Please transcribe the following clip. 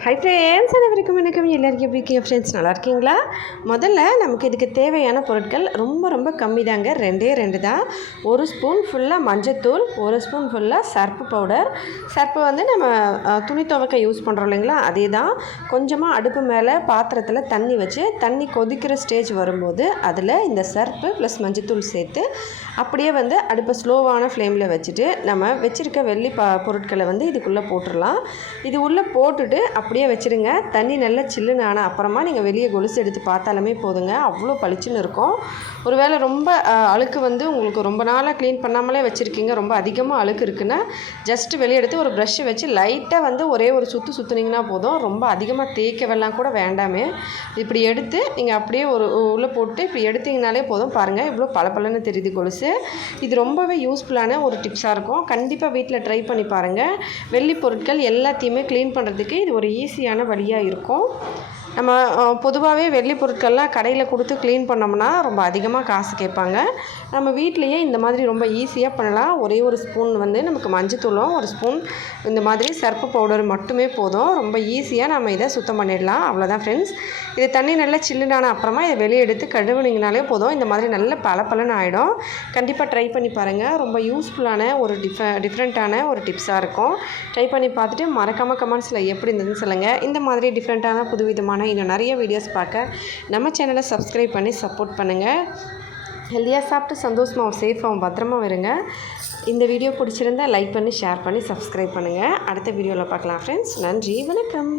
Hi friends அனைவருக்கும் வணக்கம். எல்லாருக்கும் எப்படி இருக்கீங்க ஃப்ரெண்ட்ஸ் நல்லா இருக்கீங்களா? முதல்ல நமக்கு இதுக்கு தேவையான பொருட்கள் ரொம்ப ரொம்ப கம்மி தாங்க ரெண்டே ரெண்டு தான். ஒரு ஸ்பூன் ஃபுல்லாக மஞ்சத்தூள் ஒரு ஸ்பூன் ஃபுல்லாக சர்ப்பு பவுடர் சர்ப்பு வந்து நம்ம துணி துவைக்க யூஸ் பண்ணுறோம் இல்லைங்களா? அதே தான். கொஞ்சமாக அடுப்பு மேலே பாத்திரத்தில் தண்ணி வச்சு தண்ணி கொதிக்கிற ஸ்டேஜ் வரும்போது அதில் இந்த சர்ப்பு ப்ளஸ் மஞ்சத்தூள் சேர்த்து அப்படியே வந்து அடுப்பை ஸ்லோவான ஃப்ளேமில் வச்சுட்டு நம்ம வச்சுருக்க வெள்ளி பா பொருட்களை வந்து இதுக்குள்ளே போட்டுடலாம் இது உள்ளே போட்டுட்டு அப்படியே வச்சுருங்க. தண்ணி நல்லா சில்லுன்னு ஆனால் அப்புறமா நீங்கள் வெளியே கொலுசு எடுத்து பார்த்தாலுமே போதுங்க. அவ்வளோ பளிச்சுன்னு இருக்கும். ஒருவேளை ரொம்ப அழுக்கு வந்து உங்களுக்கு ரொம்ப நாளாக க்ளீன் பண்ணாமலே வச்சுருக்கீங்க. ரொம்ப அதிகமாக அழுக்கு இருக்குன்னா ஜஸ்ட் வெளியே எடுத்து ஒரு ப்ரஷ்ஷை வச்சு லைட்டாக வந்து ஒரே ஒரு சுற்று சுற்றுனீங்கன்னா போதும். ரொம்ப அதிகமாக தேய்க்கவெல்லாம் கூட வேண்டாமே. இப்படி எடுத்து நீங்கள் அப்படியே ஒரு உள்ளே போட்டு இப்படி எடுத்தீங்கனாலே போதும். பாருங்கள் இவ்வளோ பளபளன்னு தெரியுது கொலுசு. இது ரொம்பவே யூஸ்ஃபுல்லான ஒரு டிப்ஸாக இருக்கும். கண்டிப்பாக வீட்டில் ட்ரை பண்ணி பாருங்கள் வெள்ளி பொருட்கள் எல்லாத்தையுமே க்ளீன் பண்ணுறதுக்கு இது ஒரு ஈஸியான வழியாக இருக்கும். நம்ம பொதுவாகவே வெள்ளி பொருட்கள்லாம் கடையில் கொடுத்து க்ளீன் பண்ணோம்னா ரொம்ப அதிகமாக காசு கேட்பாங்க. நம்ம வீட்லேயே இந்த மாதிரி ரொம்ப ஈஸியாக பண்ணலாம். ஒரே ஒரு ஸ்பூன் வந்து நமக்கு மஞ்சத்தூளும் ஒரு ஸ்பூன் இந்த மாதிரி சர்ப்பு பவுடர் மட்டுமே போதும். ரொம்ப ஈஸியாக நம்ம இதை சுத்தம் பண்ணிடலாம். அவ்வளோதான் ஃப்ரெண்ட்ஸ் இது தண்ணி நல்லா சில்லுனான அப்புறமா இதை வெளியே எடுத்து கழுவுனீங்கனாலே போதும். இந்த மாதிரி நல்ல பளபளன்னு ஆகிடும் கண்டிப்பாக ட்ரை பண்ணி பாருங்கள் ரொம்ப யூஸ்ஃபுல்லான ஒரு டிஃப டிஃப்ரெண்ட்டான ஒரு டிப்ஸாக இருக்கும். ட்ரை பண்ணி பார்த்துட்டு மறக்காமல் கமெண்ட்ஸில் எப்படி இருந்ததுன்னு சொல்லுங்கள் இந்த மாதிரி டிஃப்ரெண்ட்டான புதுவிதமான இன்னும் நிறைய வீடியோஸ் பார்க்க. நம்ம சேனலை சப்ஸ்கிரைப் பண்ணி சப்போர்ட் பண்ணுங்கள் ஹெல்த்தியாக சாப்பிட்டு சந்தோஷமாக சேஃபாகவும் பத்திரமாக இருங்க. இந்த வீடியோ பிடிச்சிருந்தா லைக் பண்ணி ஷேர் பண்ணி சப்ஸ்கிரைப் பண்ணுங்கள் அடுத்த வீடியோவில் பார்க்கலாம் ஃப்ரெண்ட்ஸ் நன்றி வணக்கம்.